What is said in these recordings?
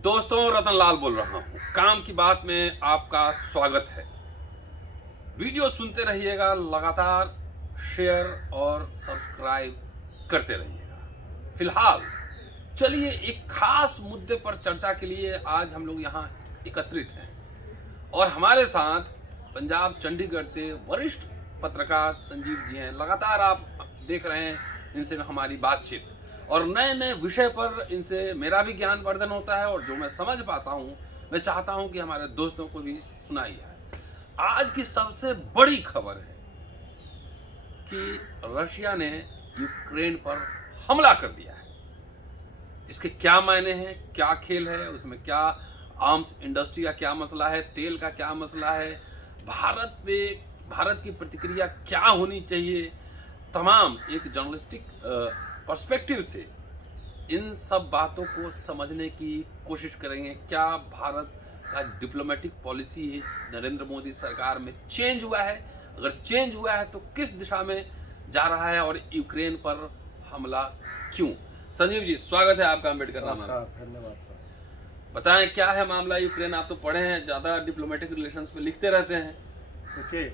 दोस्तों, रतन लाल बोल रहा हूँ। काम की बात में आपका स्वागत है। वीडियो सुनते रहिएगा, लगातार शेयर और सब्सक्राइब करते रहिएगा। फिलहाल चलिए एक खास मुद्दे पर चर्चा के लिए आज हम लोग यहाँ एकत्रित हैं और हमारे साथ पंजाब चंडीगढ़ से वरिष्ठ पत्रकार संजीव जी हैं। लगातार आप देख रहे हैं इनसे हमारी बातचीत और नए नए विषय पर इनसे मेरा भी ज्ञान वर्धन होता है और जो मैं समझ पाता हूँ मैं चाहता हूँ कि हमारे दोस्तों को भी सुनाई जाए। आज की सबसे बड़ी खबर है कि रशिया ने यूक्रेन पर हमला कर दिया है। इसके क्या मायने हैं, क्या खेल है, उसमें क्या आर्म्स इंडस्ट्री का क्या मसला है, तेल का क्या मसला है, भारत की प्रतिक्रिया क्या होनी चाहिए, तमाम एक जर्नलिस्टिक पर्सपेक्टिव से इन सब बातों को समझने की कोशिश करेंगे। क्या भारत का डिप्लोमेटिक पॉलिसी नरेंद्र मोदी सरकार में चेंज हुआ है? अगर चेंज हुआ है तो किस दिशा में जा रहा है और यूक्रेन पर हमला क्यों? संजीव जी, स्वागत है आपका अम्बेडकर नामा। धन्यवाद सर। बताएं क्या है मामला यूक्रेन। आप तो पढ़े हैं, ज़्यादा डिप्लोमेटिक रिलेशंस पे लिखते रहते हैं। देखिए,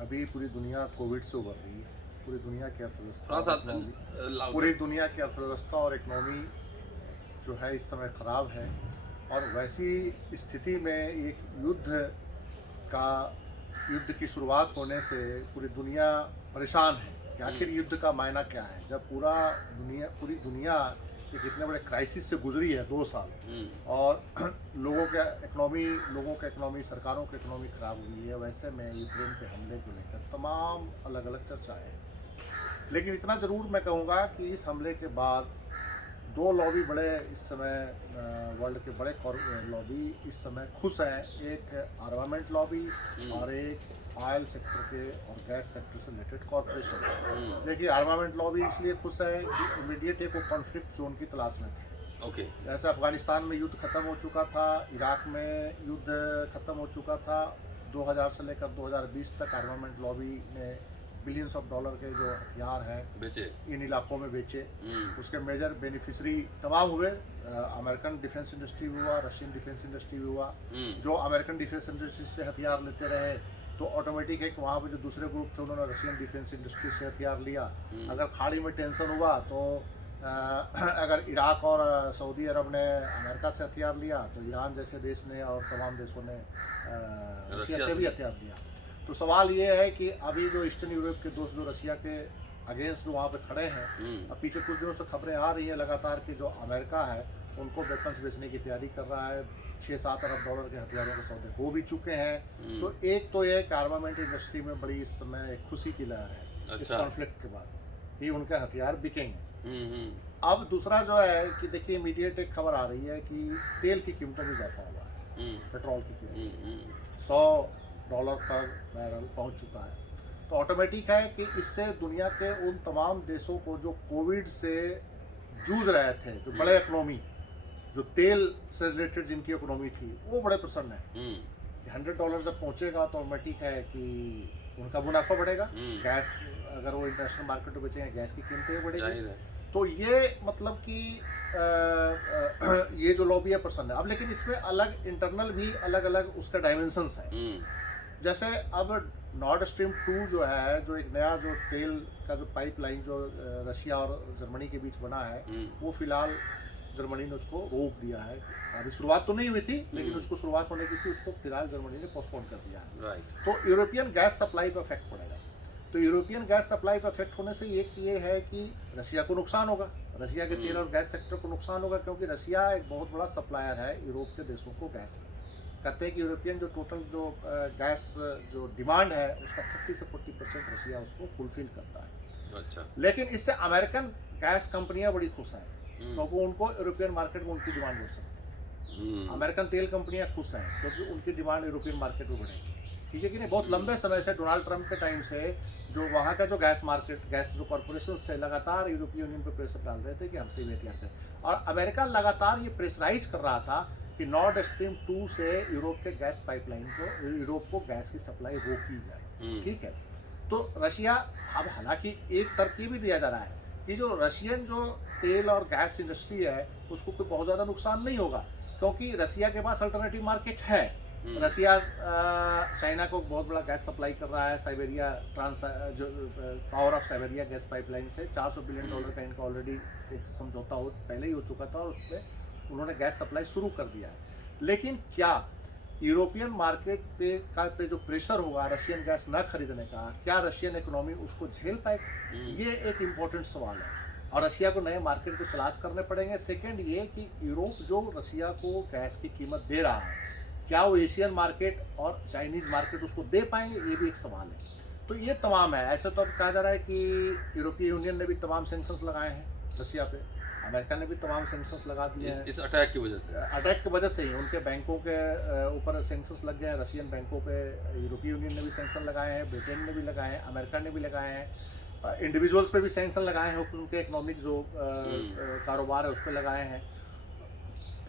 अभी पूरी दुनिया कोविड से उभर रही है। पूरी दुनिया की थोड़ा सा अर्थव्यवस्था पूरी दुनिया की अर्थव्यवस्था और इकोनॉमी जो है इस समय खराब है और वैसी स्थिति में एक युद्ध की शुरुआत होने से पूरी दुनिया परेशान है कि आखिर युद्ध का मायना क्या है, जब पूरी दुनिया एक इतने बड़े क्राइसिस से गुजरी है 2 साल और लोगों का इकोनॉमी, सरकारों की इकोनॉमी खराब हुई है। वैसे में यूक्रेन पे हमले को लेकर तमाम अलग अलग चर्चाएं हैं, लेकिन इतना ज़रूर मैं कहूँगा कि इस हमले के बाद 2 लॉबी बड़े इस समय वर्ल्ड के बड़े लॉबी इस समय खुश हैं। एक आर्मामेंट लॉबी और एक ऑयल सेक्टर के और गैस सेक्टर से रिलेटेड कॉरपोरेशन। देखिए, आर्मामेंट लॉबी इसलिए खुश है कि इमीडिएट एक कॉन्फ्लिक्ट जोन की तलाश में थे। ओके। जैसे अफगानिस्तान में युद्ध खत्म हो चुका था, इराक में युद्ध खत्म हो चुका था, 2000 से लेकर 2020 तक आर्मामेंट लॉबी ने बिलियंस ऑफ डॉलर के जो हथियार हैं बेचे, इन इलाकों में बेचे। उसके मेजर बेनिफिशरी तमाम हुए। अमेरिकन डिफेंस इंडस्ट्री भी हुआ, रशियन डिफेंस इंडस्ट्री भी हुआ। जो अमेरिकन डिफेंस इंडस्ट्री से हथियार लेते रहे तो ऑटोमेटिक है कि वहाँ पे जो दूसरे ग्रुप थे उन्होंने रशियन डिफेंस इंडस्ट्री से हथियार लिया। अगर खाड़ी में टेंशन हुआ तो अगर इराक और सऊदी अरब ने अमेरिका से हथियार लिया तो ईरान जैसे देश ने और तमाम देशों ने रशिया से भी हथियार लिया। तो सवाल ये है कि अभी जो ईस्टर्न यूरोप के दोस्त जो रशिया के अगेंस्ट वहाँ पे खड़े हैं, अब पीछे कुछ दिनों से खबरें आ रही हैं लगातार कि जो अमेरिका है उनको वेपन्स बेचने की तैयारी कर रहा है। 6-7 अरब डॉलर के हथियारों के सौदे हो भी चुके हैं। तो एक तो ये कि आर्मामेंट इंडस्ट्री में बड़ी इस समय एक खुशी की लहर है। अच्छा। इस कॉन्फ्लिक्ट के बाद कि उनके हथियार बिकेंगे। अब दूसरा जो है कि देखिए, इमीडिएट एक खबर आ रही है कि तेल की कीमतों में इजाफा हुआ है। पेट्रोल की कीमत $100 पर बैरल पहुंच चुका है। तो ऑटोमेटिक है कि इससे दुनिया के उन तमाम देशों को जो कोविड से जूझ रहे थे, जो बड़े इकोनॉमी, जो तेल से रिलेटेड जिनकी इकोनॉमी थी, वो बड़े प्रसन्न है कि $100 जब पहुंचेगा तो ऑटोमेटिक है कि उनका मुनाफा बढ़ेगा। गैस अगर वो इंटरनेशनल मार्केट में बेचेंगे, गैस की कीमतें बढ़ेगी। तो ये मतलब कि ये जो लॉबी है प्रसन्न है। अब लेकिन इसमें अलग इंटरनल भी अलग अलग उसका डायमेंशंस है। जैसे अब नॉर्ड स्ट्रीम 2 जो है, जो एक नया जो तेल का जो पाइपलाइन जो रशिया और जर्मनी के बीच बना है, वो फिलहाल जर्मनी ने उसको रोक दिया है। अभी शुरुआत तो नहीं हुई थी, लेकिन उसको शुरुआत होने की थी, उसको फिलहाल जर्मनी ने पोस्टपोन कर दिया है। तो यूरोपियन गैस सप्लाई पर इफेक्ट पड़ेगा। तो यूरोपियन गैस सप्लाई पर इफेक्ट होने से एक ये है कि रशिया को नुकसान होगा, रशिया के तेल और गैस सेक्टर को नुकसान होगा, क्योंकि रशिया एक बहुत बड़ा सप्लायर है यूरोप के देशों को गैस। कहते हैं कि यूरोपियन जो टोटल जो गैस जो डिमांड है उसका 30 से 40% रशिया उसको फुलफिल करता है। अच्छा। लेकिन इससे अमेरिकन गैस कंपनियां बड़ी खुश हैं, क्योंकि उनको यूरोपियन मार्केट में उनकी डिमांड बढ़ सकती है। अमेरिकन तेल कंपनियां खुश हैं क्योंकि उनकी डिमांड यूरोपियन मार्केट में बढ़ेगी। ठीक है कि नहीं? बहुत लंबे समय से डोनाल्ड ट्रंप के टाइम से जो वहाँ का जो गैस जो कॉर्पोरेशन थे लगातार यूरोपियन यूनियन पर प्रेशर डाल रहे थे कि हमसे भी हथियार करें, और अमेरिका लगातार ये प्रेशराइज कर रहा था कि नॉर्ड स्ट्रीम 2 से यूरोप के गैस पाइपलाइन को, यूरोप को गैस की सप्लाई रोकी जाए। ठीक है। तो रशिया, अब हालांकि एक तरकीब भी दिया जा रहा है कि जो रशियन जो तेल और गैस इंडस्ट्री है उसको कोई बहुत ज़्यादा नुकसान नहीं होगा, क्योंकि रसिया के पास अल्टरनेटिव मार्केट है। रसिया चाइना को बहुत बड़ा गैस सप्लाई कर रहा है, साइबेरिया जो power of Siberia gas pipeline से $400 बिलियन का इनका ऑलरेडी एक समझौता पहले ही हो चुका था और उस पर उन्होंने गैस सप्लाई शुरू कर दिया है। लेकिन क्या यूरोपियन मार्केट पे जो प्रेशर होगा रशियन गैस न खरीदने का, क्या रशियन इकोनॉमी उसको झेल पाएगी? ये एक इम्पोर्टेंट सवाल है और रशिया को नए मार्केट को तलाश करने पड़ेंगे। सेकंड ये कि यूरोप जो रशिया को गैस की कीमत दे रहा है, क्या वो एशियन मार्केट और चाइनीज मार्केट उसको दे पाएंगे, ये भी एक सवाल है। तो ये तमाम है। ऐसे तो अब कहा जा रहा है कि यूरोपीय यूनियन ने भी तमाम सैंक्शंस लगाए हैं रशिया पे, अमेरिका ने भी तमाम सैंक्शंस लगा दिए हैं इस अटैक की वजह से। अटैक की वजह से ही उनके बैंकों के ऊपर सैंक्शंस लग गए हैं, रशियन बैंकों पे यूरोपीय यूनियन ने भी सैंक्शन लगाए हैं, ब्रिटेन ने भी लगाए हैं, अमेरिका ने भी लगाए हैं, इंडिविजुअल्स पे भी सैंक्शन लगाए हैं, उनके इकोनॉमिक जो कारोबार है उस पर लगाए हैं,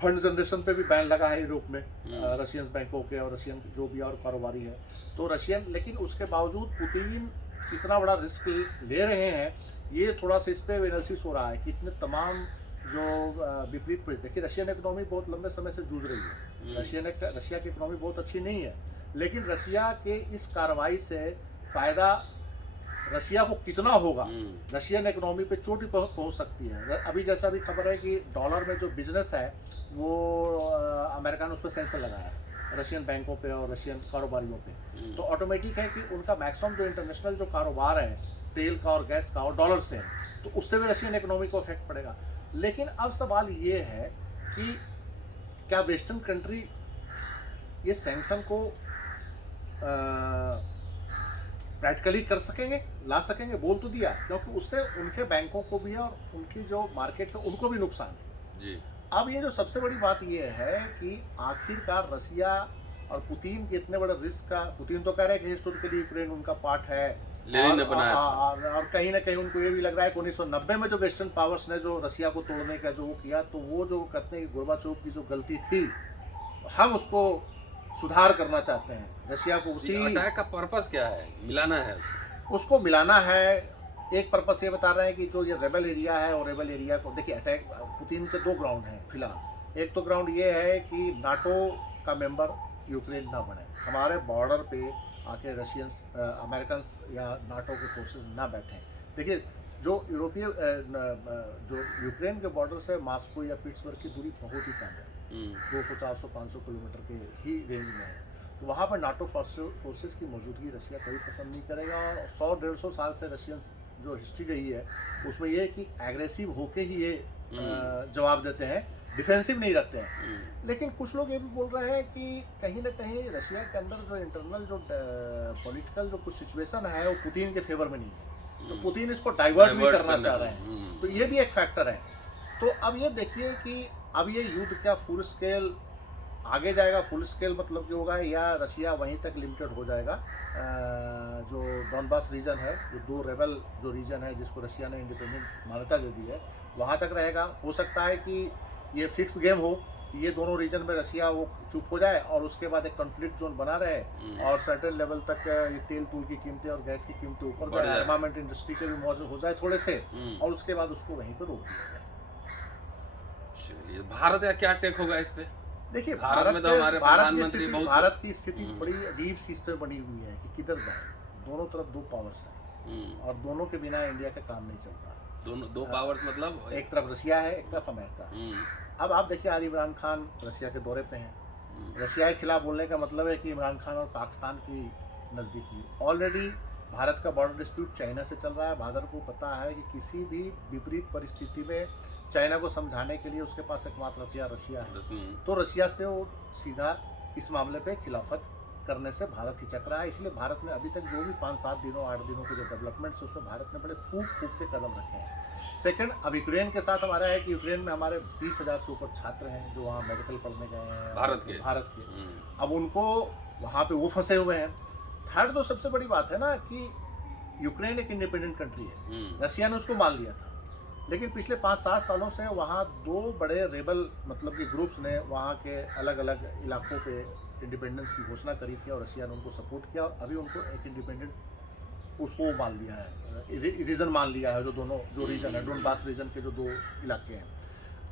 फंड जनरेशन पे भी बैन लगा है यूरोप में रशियन बैंकों के और रशियन जो भी और कारोबारी है तो रशियन। लेकिन उसके बावजूद पुतिन इतना बड़ा रिस्क ले रहे हैं, ये थोड़ा सा इस पर एनालिसिस हो रहा है कि इतने तमाम जो विपरीत परिस्थिति। देखिए रशियन इकोनॉमी बहुत लंबे समय से जूझ रही है, रशिया की इकोनॉमी बहुत अच्छी नहीं है, लेकिन रशिया के इस कार्रवाई से फायदा रशिया को कितना होगा, रशियन इकोनॉमी पे चोट पहुंच सकती है। अभी जैसा भी खबर है कि डॉलर में जो बिजनेस है वो अमेरिका ने उस पर सेंसर लगाया है रशियन बैंकों पे और रशियन कारोबारियों पे, तो ऑटोमेटिक है कि उनका मैक्सिमम जो इंटरनेशनल जो कारोबार है तेल का और गैस का और डॉलर से है, तो उससे भी रशियन इकोनॉमी को इफेक्ट पड़ेगा। लेकिन अब सवाल ये है कि क्या वेस्टर्न कंट्री ये सैंक्शन को प्रैक्टिकली कर सकेंगे, ला सकेंगे? बोल तो दिया, क्योंकि उससे उनके बैंकों को भी और उनकी जो मार्केट है उनको भी नुकसान है जी। अब ये जो सबसे बड़ी बात ये है कि आखिरकार रशिया और पुतिन के इतने बड़े रिस्क का, पुतिन तो कह रहे हैं कि हिस्टोरिकली यूक्रेन उनका पार्ट है और कहीं ना कहीं उनको ये भी लग रहा है कि 1990 में जो वेस्टर्न पावर्स ने जो रशिया को तोड़ने का जो वो किया, तो वो जो कहते हैं गोर्बाचोव की जो गलती थी हम उसको सुधार करना चाहते हैं। रशिया को उसी अटैक का पर्पस क्या है? मिलाना है उसको मिलाना है। एक पर्पस ये बता रहे हैं कि जो ये रेबल एरिया है और रेबल एरिया को देखिए, अटैक पुतिन के 2 ग्राउंड हैं फिलहाल। एक तो ग्राउंड ये है कि नाटो का मेंबर यूक्रेन ना बने, हमारे बॉर्डर पे आके रशियंस अमेरिकन या नाटो के फोर्सेस ना बैठें। देखिए जो यूरोपीय जो यूक्रेन के बॉर्डर से मॉस्को या पिट्सबर्ग की दूरी बहुत ही कम है, 200, 400, 500 किलोमीटर के ही रेंज में है, तो वहाँ पर नाटो फोर्सेस की मौजूदगी रशिया कभी पसंद नहीं करेगा। और 100-150 साल से रशियंस जो हिस्ट्री रही है उसमें ये है कि एग्रेसिव होके ही ये जवाब देते हैं, डिफेंसिव नहीं रखते हैं। लेकिन कुछ लोग ये भी बोल रहे हैं कि कहीं ना कहीं रशिया के अंदर जो इंटरनल जो पॉलिटिकल जो कुछ सिचुएशन है वो पुतिन के फेवर में नहीं है, तो पुतिन इसको डाइवर्ट भी करना चाह रहे हैं, तो ये भी एक फैक्टर है। तो अब ये देखिए कि अब ये युद्ध क्या फुल स्केल आगे जाएगा, फुल स्केल मतलब जो होगा, या रशिया वहीं तक लिमिटेड हो जाएगा। जो डॉनबास रीजन है, जो 2 रेबल जो रीजन है जिसको रशिया ने इंडिपेंडेंट मान्यता दे दी है, वहाँ तक रहेगा। हो सकता है कि ये फिक्स गेम हो, ये दोनों रीजन में रशिया वो चुप हो जाए और उसके बाद एक कॉन्फ्लिक्ट जोन बना रहे और सर्टेन लेवल तक ये तेल तूल की कीमतें और गैस की कीमतें ऊपर जाए, आर्मामेंट इंडस्ट्री के भी मौजूद हो जाए थोड़े से, और उसके बाद उसको वहीं पर रोक दिया जाए। भारत का क्या टेक होगा इस पे? देखिए भारत में तो हमारे प्रधानमंत्री भारत की स्थिति बड़ी अजीब सी इससे बनी हुई है कि किधर जाए। दोनों तरफ 2 पावर्स हैं और दोनों के बिना इंडिया का काम नहीं चलता। दोनों 2 पावर्स मतलब एक तरफ रशिया है, एक तरफ अमेरिका। अब आप देखिए आज इमरान खान रशिया के दौरे पे हैं। रशिया के खिलाफ बोलने का मतलब है कि इमरान खान और पाकिस्तान की नज़दीकी। ऑलरेडी भारत का बॉर्डर डिस्प्यूट चाइना से चल रहा है। भारत को पता है कि किसी भी विपरीत परिस्थिति में चाइना को समझाने के लिए उसके पास एकमात्र हथियार रशिया है, तो रशिया से वो सीधा इस मामले पे खिलाफत करने से भारत हिचक रहा है। इसलिए भारत ने अभी तक जो भी 5-7 दिनों 8 दिनों के जो डेवलपमेंट्स उसमें भारत ने बड़े फूक के कदम रखे हैं। सेकंड, अब यूक्रेन के साथ हमारा है कि यूक्रेन में हमारे 20,000 से ऊपर छात्र हैं जो वहाँ मेडिकल पढ़ने गए हैं भारत के। अब उनको वहाँ पे वो फंसे हुए हैं। थर्ड, तो सबसे बड़ी बात है ना कि यूक्रेन एक इंडिपेंडेंट कंट्री है, रशिया ने उसको मान लिया था, लेकिन पिछले 5-7 सालों से वहाँ 2 बड़े रेबल मतलब कि ग्रुप्स ने वहाँ के अलग अलग इलाकों पे इंडिपेंडेंस की घोषणा करी थी और रशिया ने उनको सपोर्ट किया और अभी उनको एक इंडिपेंडेंट उसको मान लिया है, रीजन मान लिया है। जो दोनों जो रीजन है, डोनबास रीजन के जो 2 इलाके हैं।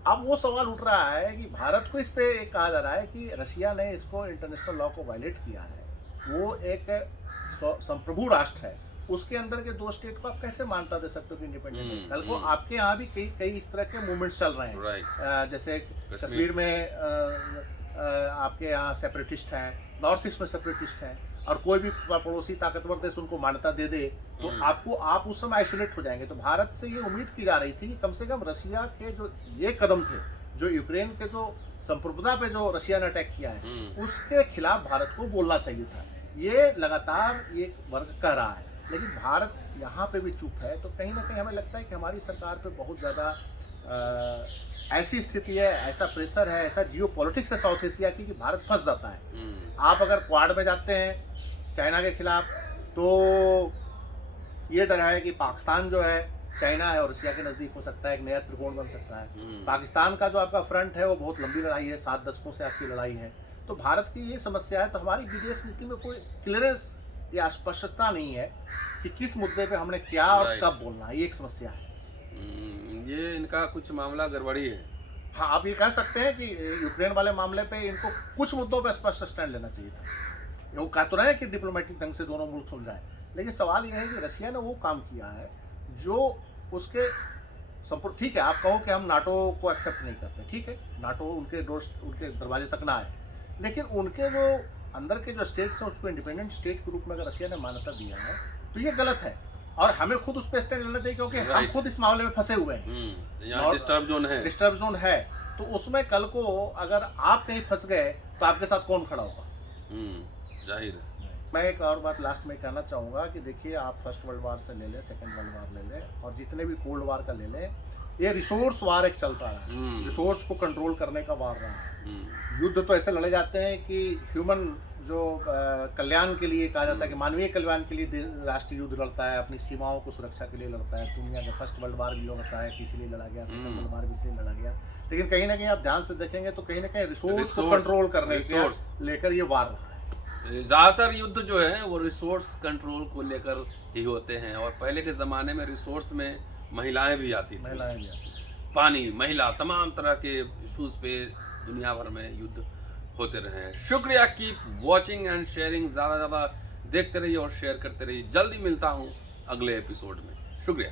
अब वो सवाल उठ रहा है कि भारत को इस पे एक कहा जा रहा है कि रशिया ने इसको इंटरनेशनल लॉ को वायलेट किया है। वो एक संप्रभु राष्ट्र है, उसके अंदर के दो स्टेट को आप कैसे मान्यता दे सकते हो कि इंडिपेंडेंट है? कल को आपके यहाँ भी कई इस तरह के मूवमेंट्स चल रहे हैं। जैसे कश्मीर में आपके यहाँ सेपरेटिस्ट हैं, नॉर्थ ईस्ट में सेपरेटिस्ट हैं, और कोई भी पड़ोसी ताकतवर देश उनको मान्यता दे दे तो आप उस समय आइसोलेट हो जाएंगे। तो भारत से ये उम्मीद की जा रही थी कि कम से कम रशिया के जो ये कदम थे, जो यूक्रेन के जो संप्रभुता पे जो रशिया ने अटैक किया है, उसके खिलाफ भारत को बोलना चाहिए था। ये लगातार ये वर्ग कह रहा है, लेकिन भारत यहाँ पे भी चुप है। तो कहीं ना कहीं हमें लगता है कि हमारी सरकार पे बहुत ज़्यादा ऐसी स्थिति है, ऐसा प्रेशर है, ऐसा जियो पॉलिटिक्स है साउथ एशिया की कि भारत फंस जाता है। आप अगर क्वाड में जाते हैं चाइना के खिलाफ, तो ये डर है कि पाकिस्तान जो है चाइना है और रशिया के नज़दीक हो सकता है, एक नया त्रिकोण बन सकता है। पाकिस्तान का जो आपका फ्रंट है वो बहुत लंबी लड़ाई है, 7 दशकों से आपकी लड़ाई है। तो भारत की ये समस्या है। तो हमारी विदेश नीति में कोई क्लियरेंस या स्पष्टता नहीं है कि किस मुद्दे पे हमने क्या और कब बोलना है। ये एक समस्या है। ये इनका कुछ मामला गड़बड़ी है। हाँ, आप ये कह सकते हैं कि यूक्रेन वाले मामले पे इनको कुछ मुद्दों पे स्पष्ट स्टैंड लेना चाहिए था। वो कह तो रहे हैं कि डिप्लोमेटिक ढंग से दोनों मुल्क सुलझाए, लेकिन सवाल यह है कि रशिया ने वो काम किया है जो उसके संपूर्ण। ठीक है, आप कहो कि हम नाटो को एक्सेप्ट नहीं करते, ठीक है, नाटो उनके दरवाजे तक ना आए, लेकिन उनके जो अंदर के जो स्टेट्स हैं उसको इंडिपेंडेंट स्टेट के रूप में अगर रशिया ने मान्यता दिया है तो ये गलत है, और हमें खुद उस पर स्टैंड लेना चाहिए, क्योंकि हम खुद इस मामले में फंसे हुए हैं। डिस्टर्ब जोन है, तो उसमें कल को अगर आप कहीं फंस गए तो आपके साथ कौन खड़ा होगा? जाहिर है। मैं एक और बात लास्ट में कहना चाहूँगा कि देखिए, आप फर्स्ट वर्ल्ड वार से ले लें, सेकेंड वर्ल्ड वार ले लें, और जितने भी कोल्ड वार का ले लें, ये रिसोर्स वार एक चलता रहा है। रिसोर्स को कंट्रोल करने का वार रहा है। युद्ध तो ऐसे लड़े जाते हैं कि ह्यूमन जो कल्याण के लिए कहा जाता है कि मानवीय कल्याण के लिए राष्ट्र युद्ध लड़ता है, अपनी सीमाओं को सुरक्षा के लिए लड़ता है। दुनिया का फर्स्ट वर्ल्ड वार भी होता है कि इसीलिए लड़ा गया, सेकंड वर्ल्ड वार भी इसलिए लड़ा गया। लेकिन कहीं ना कहीं आप ध्यान से देखेंगे तो कहीं ना कहीं रिसोर्स को कंट्रोल करने के लेकर ये वार रहा है। ज़्यादातर युद्ध जो है वो रिसोर्स कंट्रोल को लेकर ही होते हैं, और पहले के ज़माने में रिसोर्स में महिलाएं भी आती थी। पानी, महिला, तमाम तरह के इशूज़ पे दुनिया भर में युद्ध होते रहे हैं। शुक्रिया, कीप वॉचिंग एंड शेयरिंग। ज़्यादा देखते रहिए और शेयर करते रहिए। जल्दी मिलता हूँ अगले एपिसोड में। शुक्रिया।